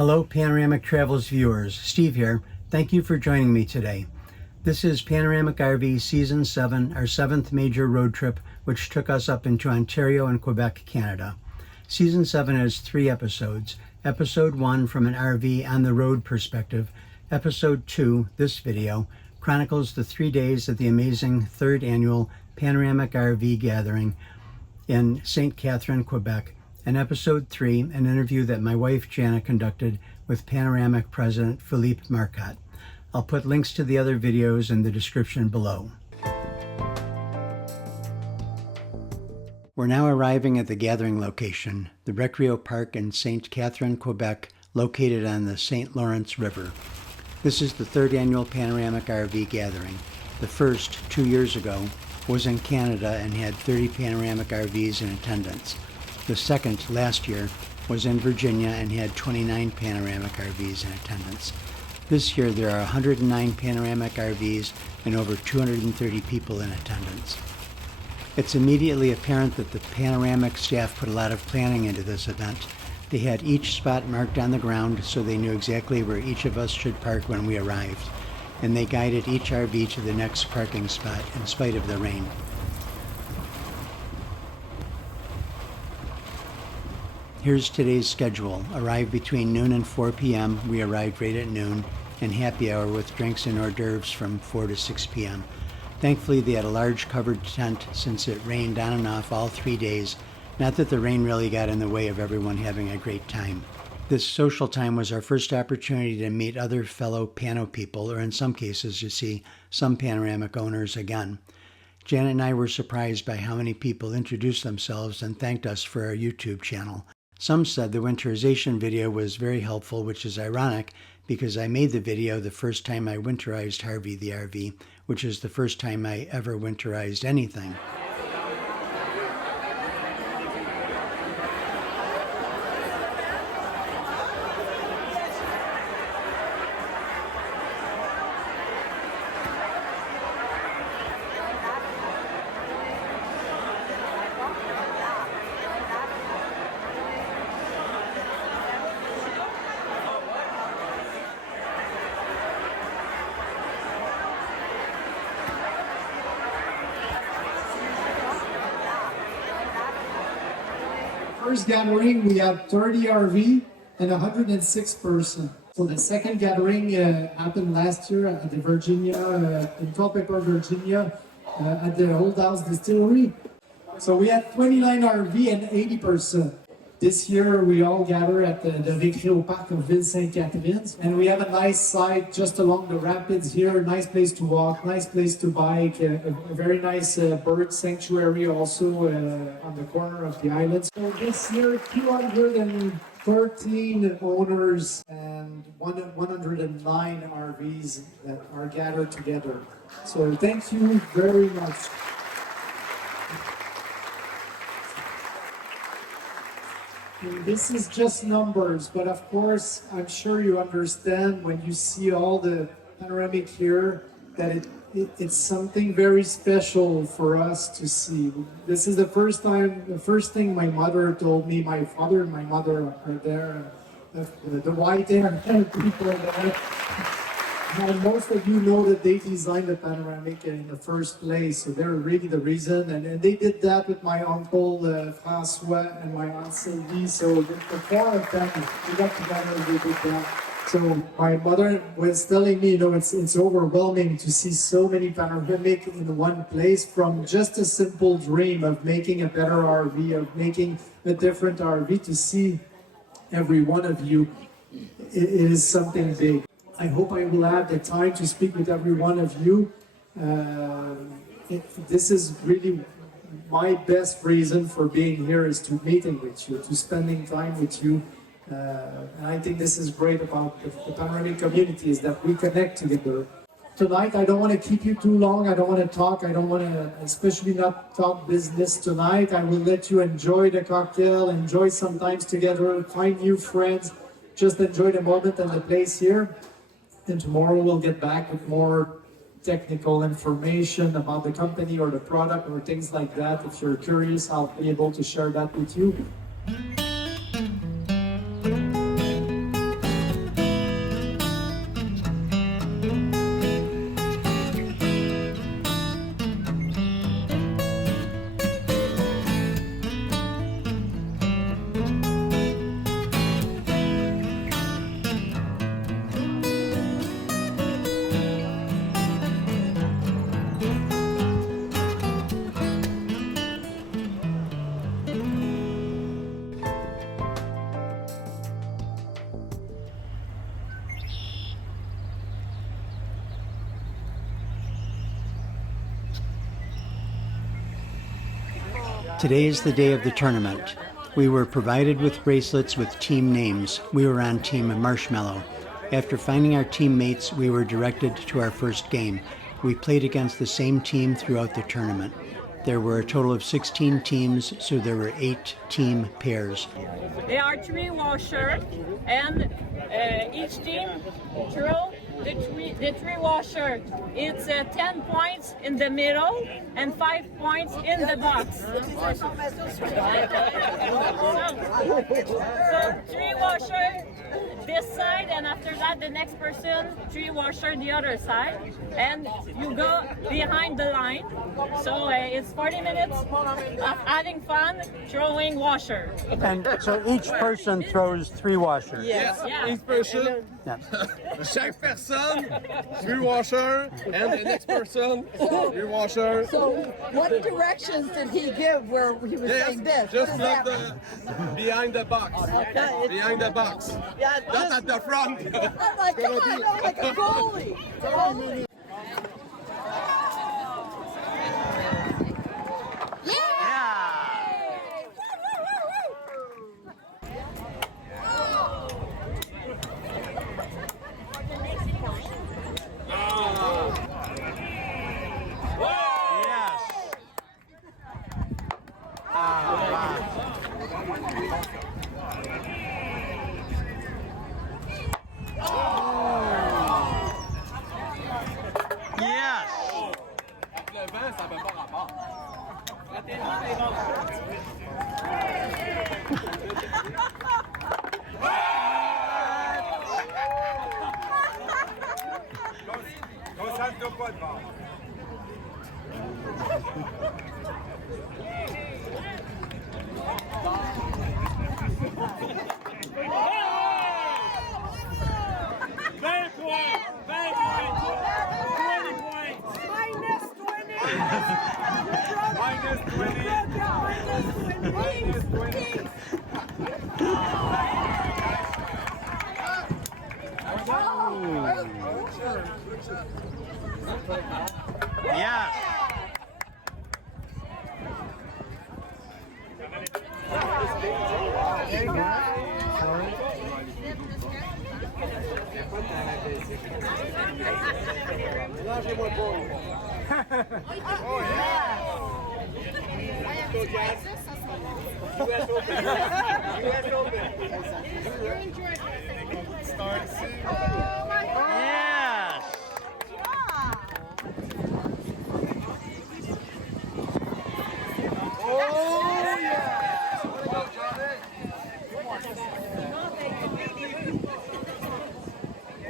Hello, Panoramic Travels viewers. Steve here. Thank you for joining me today. This is Panoramic RV Season 7, our 7th major road trip, which took us up into Ontario and Quebec, Canada. Season 7 has 3 episodes. Episode 1, from an RV on the road perspective. Episode 2, this video, chronicles the 3 days of the amazing 3rd annual Panoramic RV gathering in St. Catherine, Quebec. And episode 3, an interview that my wife Jana conducted with Panoramic President Philippe Marcotte. I'll put links to the other videos in the description below. We're now arriving at the gathering location, the Recreo Park in St. Catherine, Quebec, located on the St. Lawrence River. This is the 3rd annual Panoramic RV gathering. The first, 2 years ago, was in Canada and had 30 Panoramic RVs in attendance. The second, last year, was in Virginia and had 29 Panoramic RVs in attendance. This year there are 109 Panoramic RVs and over 230 people in attendance. It's immediately apparent that the Panoramic staff put a lot of planning into this event. They had each spot marked on the ground so they knew exactly where each of us should park when we arrived, and they guided each RV to the next parking spot in spite of the rain. Here's today's schedule. Arrive between noon and 4 p.m. We arrived right at noon, and happy hour with drinks and hors d'oeuvres from 4 to 6 p.m. Thankfully, they had a large covered tent since it rained on and off all 3 days. Not that the rain really got in the way of everyone having a great time. This social time was our first opportunity to meet other fellow Pano people, or in some cases, you see, some Panoramic owners again. Janet and I were surprised by how many people introduced themselves and thanked us for our YouTube channel. Some said the winterization video was very helpful, which is ironic because I made the video the first time I winterized Harvey the RV, which is the first time I ever winterized anything. First gathering, we had 30 RV and 106 person. So the second gathering happened last year at the Virginia, in Culpeper, Virginia, at the Old House Distillery. So we had 29 RV and 80 person. This year we all gather at the Recreo Park of Ville St. Catherine, and we have a nice site just along the rapids here, nice place to walk, nice place to bike, a very nice bird sanctuary also on the corner of the island. So this year 213 owners and 109 RVs that are gathered together. So thank you very much. This is just numbers, but of course, I'm sure you understand when you see all the panoramic here that it's something very special for us to see. This is the first thing my mother told me. My father and my mother are there, the white-haired people there. And most of you know that they designed the panoramic in the first place, so they're really the reason. And they did that with my uncle François and my aunt Sylvie. So the 4 of them, we got together and they did that. So my mother was telling me, it's overwhelming to see so many panoramic in one place, from just a simple dream of making a better RV, of making a different RV, to see every one of you. It is something big. I hope I will have the time to speak with every one of you. This is really my best reason for being here, is to meeting with you, to spending time with you. And I think this is great about the panoramic community, is that we connect together. Tonight, I don't want to keep you too long. I don't want to talk. I don't want to, especially not talk business tonight. I will let you enjoy the cocktail, enjoy some times together, find new friends, just enjoy the moment and the place here. And tomorrow we'll get back with more technical information about the company or the product or things like that. If you're curious, I'll be able to share that with you. Today is the day of the tournament. We were provided with bracelets with team names. We were on Team Marshmallow. After finding our teammates, we were directed to our first game. We played against the same team throughout the tournament. There were a total of 16 teams, so there were 8 team pairs. There are 3 washers, and each team throw the 3 washers. It's 10 points in the middle and 5 points in the box. So 3 washers this side, and after that the next person 3 washers the other side, and you go behind the line. So it's 40 minutes of having fun throwing washer. And so each person throws 3 washers. Yes, Yeah. each person, Yeah. chaque personne, 3 washer, and the next person, 3 washer. So, what directions did he give where he was Yes, saying this? just What like does the behind the box. Okay. Behind the box. Yeah, Not at the front. I'm like, come on, no, like a goalie. Le vent, ça n'avait pas rapport. Concentre-toi devant.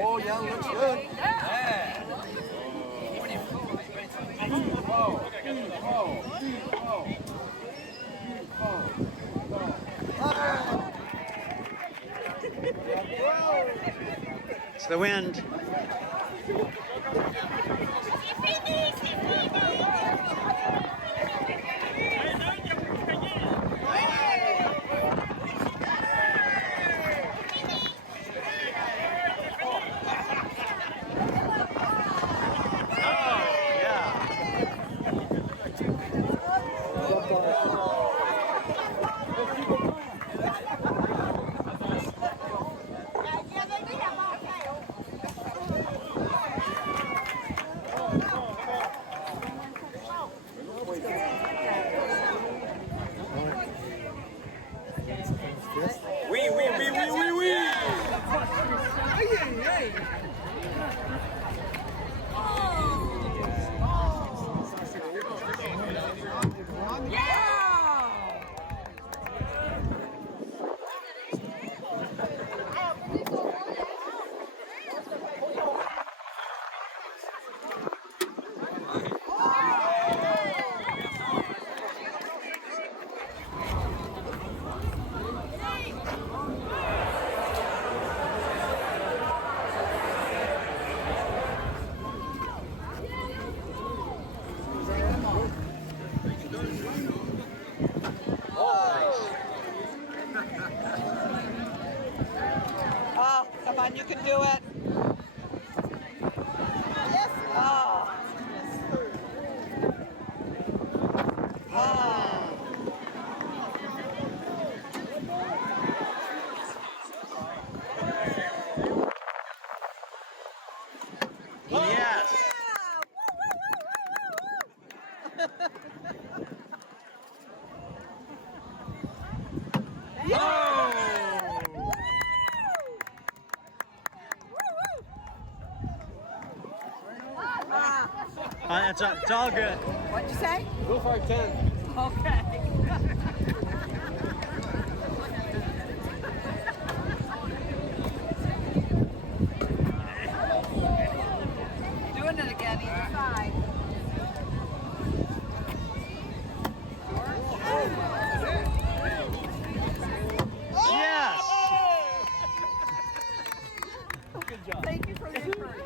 Oh, yeah, looks good. Yeah. It's the wind. Oui, oui, oui, oui, oui, oui. Oh, come on, you can do it. Yes. Oh. Oh. It's all good. What'd you say? Go for 10. Okay. Doing it again, either side. Yes! Thank you for the encouragement.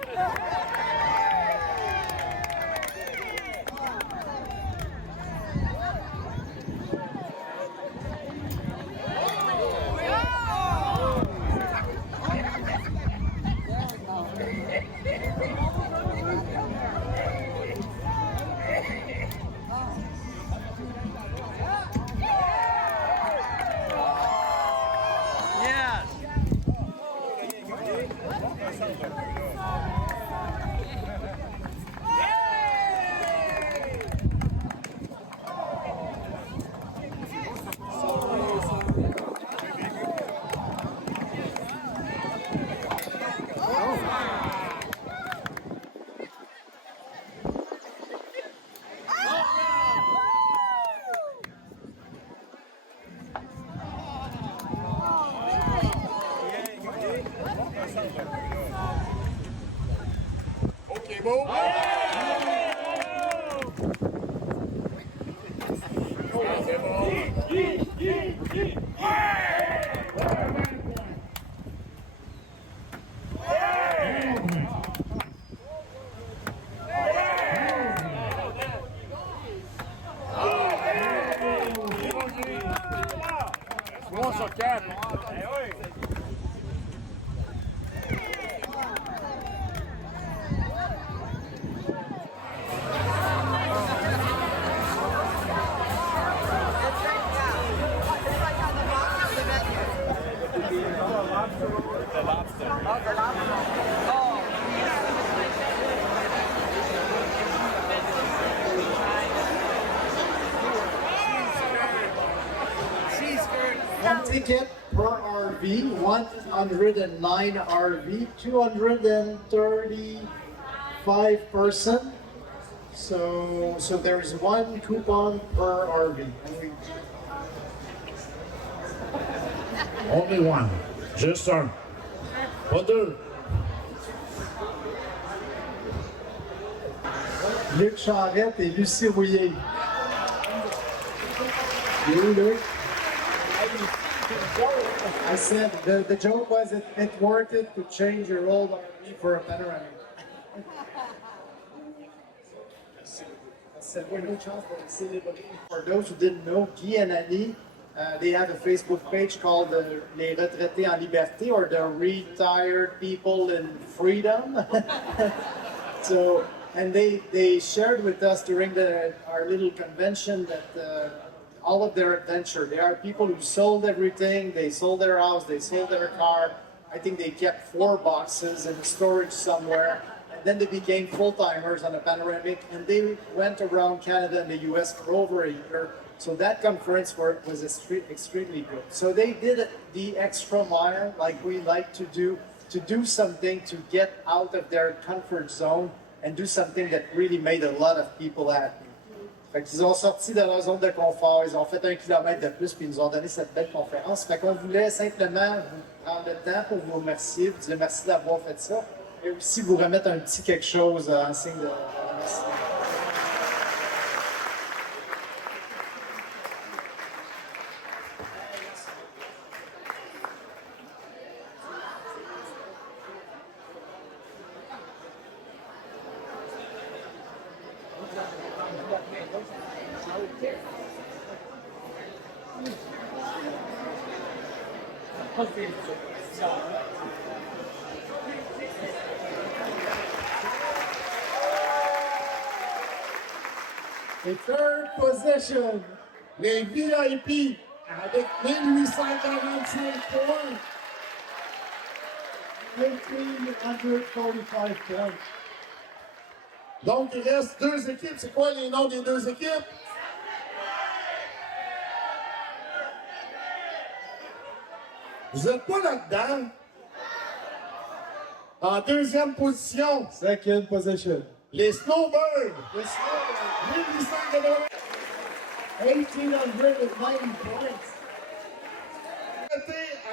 Okay, move. Bon sur 4. One ticket per RV, 109 RV, 235 person. So there's one coupon per RV. Only one. Juste un. Pas deux. Luc Charrette et Lucie Rouillé. You, Luc? I said the joke was it worth it to change your old RV for a panoramic. I said, well, no chance for celebrity. For those who didn't know, Guy and Annie, they have a Facebook page called Les Retraités en Liberté, or the Retired People in Freedom. So, and they shared with us during our little convention that all of their adventure. There are people who sold everything. They sold their house, they sold their car. I think they kept 4 boxes in storage somewhere. And then they became full-timers on a panoramic, and they went around Canada and the US for over a year. So that conference was extremely good. So they did the extra mile, like we like to do something to get out of their comfort zone and do something that really made a lot of people happy. Fait qu'ils ont sorti de leur zone de confort, ils ont fait 1 kilomètre de plus, puis ils nous ont donné cette belle conférence. Fait qu'on voulait simplement vous prendre le temps pour vous remercier, vous dire merci d'avoir fait ça, et aussi vous remettre un petit quelque chose en signe de remerciement. Et third position, les VIP avec 1845 points. 1,345 points. Donc, il reste 2 équipes. C'est quoi les noms des 2 équipes? Vous êtes pas là-dedans? En deuxième position, Second position. les Snowbirds. Les Snowbirds. 1,890 points.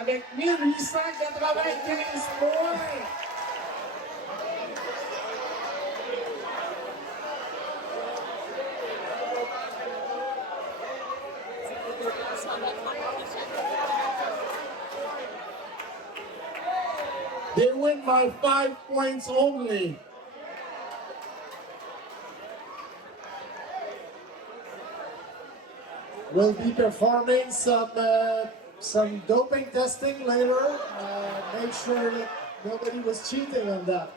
Avec 1895 points. They win by 5 points only. We'll be performing some doping testing later. Make sure that nobody was cheating on that.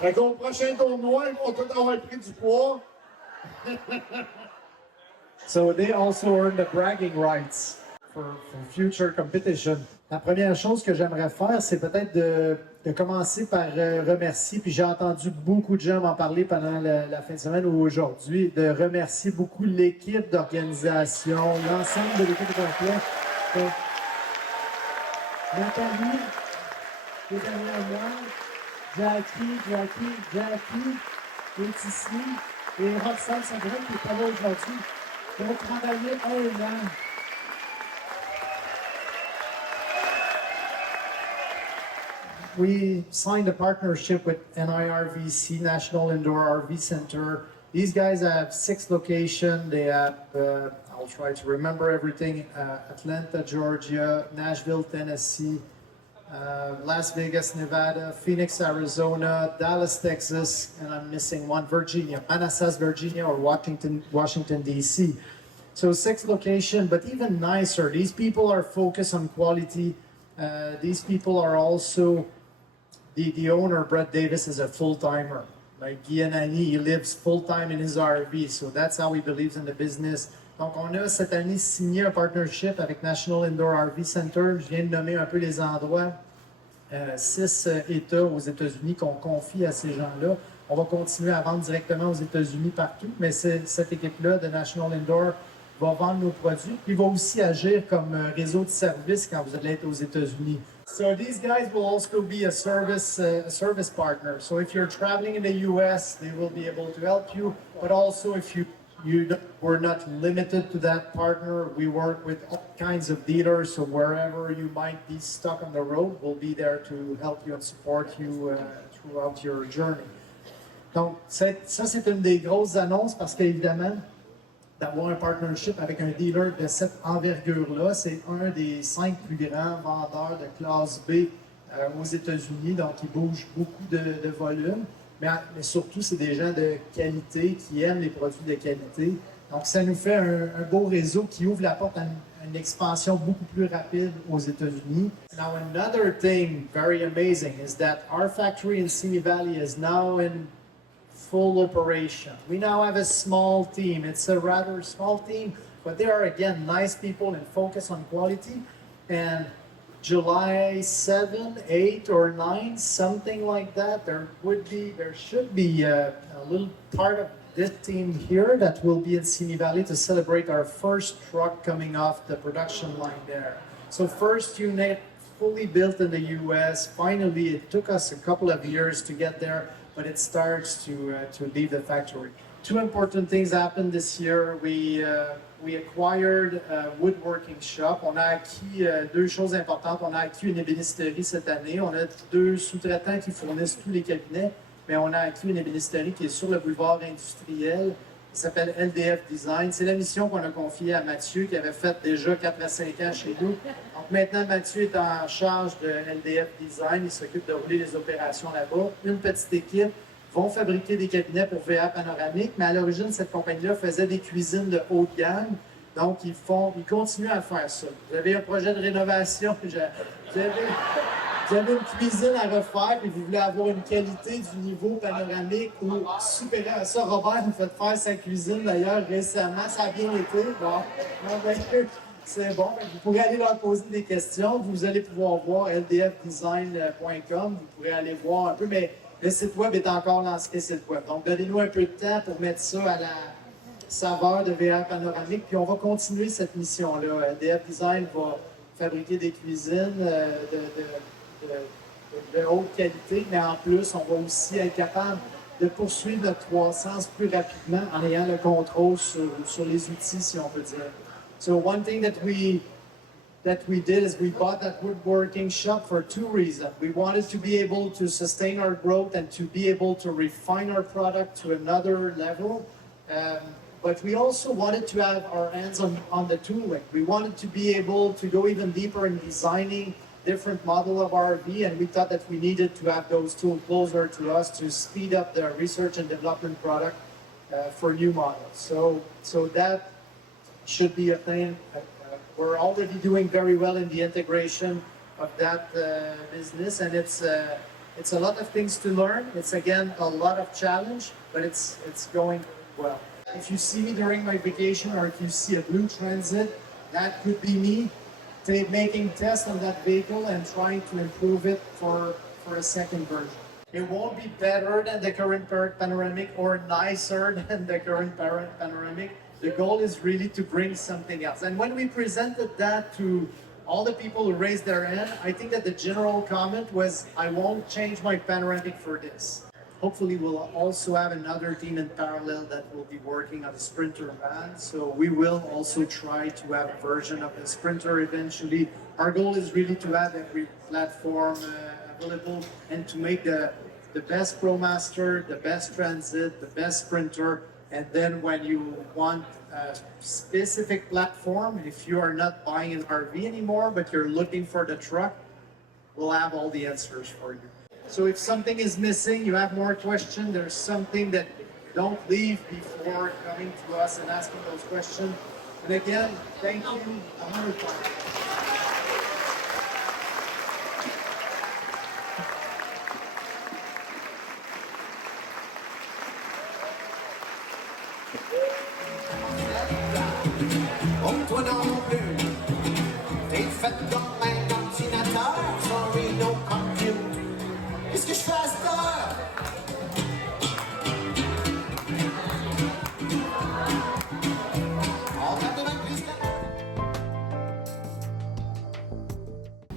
Fait qu'au prochain tournoi, ils vont tous avoir pris du poids. So they also earn the bragging rights for future competition. La première chose que j'aimerais faire, c'est peut-être de commencer par remercier, puis j'ai entendu beaucoup de gens m'en parler pendant la fin de semaine ou aujourd'hui, de remercier beaucoup l'équipe d'organisation, l'ensemble de l'équipe complète. Donc, Nathalie, les dernières mois, Jackie est ici, et Roxane Sabrine qui est pas là aujourd'hui. Ils ont travaillé 1 an. We signed a partnership with NIRVC, National Indoor RV Center. These guys have 6 locations. They have, I'll try to remember everything, Atlanta, Georgia, Nashville, Tennessee, Las Vegas, Nevada, Phoenix, Arizona, Dallas, Texas, and I'm missing one, Virginia, Manassas, Virginia, or Washington, D.C. So 6 locations, but even nicer. These people are focused on quality. These people are also, the owner, Brett Davis, is a full-timer. Like Guy Anani, he lives full-time in his RV, so that's how he believes in the business. Donc, on a cette année signé un partnership avec National Indoor RV Center. Je viens de nommer un peu les endroits. 6 États aux États-Unis qu'on confie à ces gens-là. On va continuer à vendre directement aux États-Unis partout, mais cette équipe-là de National Indoor va vendre nos produits. Puis il va aussi agir comme réseau de service quand vous allez être aux États-Unis. So these guys will also be a service partner. So if you're traveling in the U.S., they will be able to help you. But also if we're not limited to that partner. We work with all kinds of dealers. So wherever you might be stuck on the road, we'll be there to help you and support you throughout your journey. Donc ça c'est une des grosses annonces parce qu'évidemment, d'avoir un partnership avec un dealer de cette envergure-là. C'est un des 5 plus grands vendeurs de classe B aux États-Unis, donc il bouge beaucoup de volume. Mais surtout, c'est des gens de qualité qui aiment les produits de qualité. Donc, ça nous fait un beau réseau qui ouvre la porte à une expansion beaucoup plus rapide aux États-Unis. Now, another thing very amazing is that our factory in Simi Valley is now in full operation. We now have a small team. It's a rather small team, but they are, again, nice people and focus on quality. And July 7, 8, or 9, something like that, there should be a little part of this team here that will be in Simi Valley to celebrate our first truck coming off the production line there. So first unit, fully built in the U.S. Finally, it took us a couple of years to get there, but it starts to leave the factory. 2 important things happened this year. We acquired a woodworking shop. On a acquis 2 choses importantes. On a acquis une ébénisterie cette année. On a 2 sous-traitants qui fournissent tous les cabinets, mais on a acquis une ébénisterie qui est sur le boulevard industriel. Il s'appelle LDF Design. C'est la mission qu'on a confiée à Mathieu, qui avait fait déjà 4 à 5 ans chez nous. Donc maintenant, Mathieu est en charge de LDF Design. Il s'occupe de rouler les opérations là-bas. Une petite équipe vont fabriquer des cabinets pour VR Panoramic, mais à l'origine, cette compagnie-là faisait des cuisines de haut de gamme. Donc, ils continuent à faire ça. Vous avez un projet de rénovation, vous avez une cuisine à refaire et vous voulez avoir une qualité du niveau panoramique ou supérieur à ça. Robert nous fait faire sa cuisine d'ailleurs récemment. Ça a bien été. Bon, c'est bon. Vous pourrez aller leur poser des questions. Vous allez pouvoir voir ldfdesign.com. Vous pourrez aller voir un peu, mais le site web est encore lancé, le site web. Donc, donnez-nous un peu de temps pour mettre ça à la saveur de VR Panoramique. Puis, on va continuer cette mission-là. LDF Design va fabriquer des cuisines de haute qualité, mais en plus, on va aussi être capable de poursuivre notre croissance plus rapidement en ayant le contrôle sur les outils, si on peut dire. So one thing that we did is we bought that woodworking shop for two reasons. We wanted to be able to sustain our growth and to be able to refine our product to another level. But we also wanted to have our hands on the tooling. We wanted to be able to go even deeper in designing different model of RV, and we thought that we needed to have those tools closer to us to speed up the research and development product for new models. So that should be a thing. We're already doing very well in the integration of that business, and it's a lot of things to learn. It's again a lot of challenge, but it's going well. If you see me during my vacation, or if you see a blue Transit, that could be me making tests on that vehicle and trying to improve it for a second version. It won't be better than the current Panoramic or nicer than the current Panoramic. The goal is really to bring something else. And when we presented that to all the people who raised their hand, I think that the general comment was, I won't change my Panoramic for this. Hopefully we'll also have another team in parallel that will be working on the Sprinter van. So we will also try to have a version of the Sprinter eventually. Our goal is really to have every platform available and to make the best ProMaster, the best Transit, the best Sprinter. And then when you want a specific platform, if you are not buying an RV anymore, but you're looking for the truck, we'll have all the answers for you. So if something is missing, you have more questions, there's something that don't leave before coming to us and asking those questions. And again, thank you 100 times. Oh, toi non plus, t'es fait comme un ordinateur, sorry, no compute. Qu'est-ce que je fais à cette heure?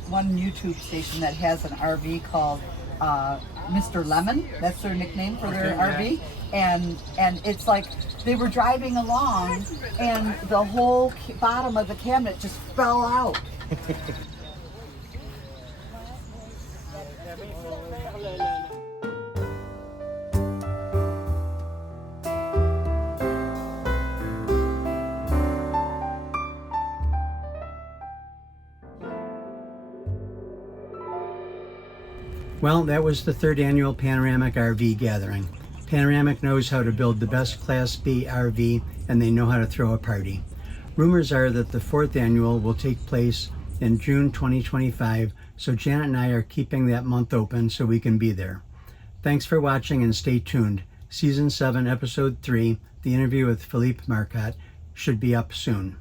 One YouTube station that has an RV called Mr. Lemon. That's their nickname for their RV. And it's like they were driving along and the whole bottom of the cabinet just fell out. Well, that was the third annual Panoramic RV gathering. Panoramic knows how to build the best Class B RV, and they know how to throw a party. Rumors are that the fourth annual will take place in June 2025, so Janet and I are keeping that month open so we can be there. Thanks for watching and stay tuned. Season 7, Episode 3, the interview with Philippe Marcotte, should be up soon.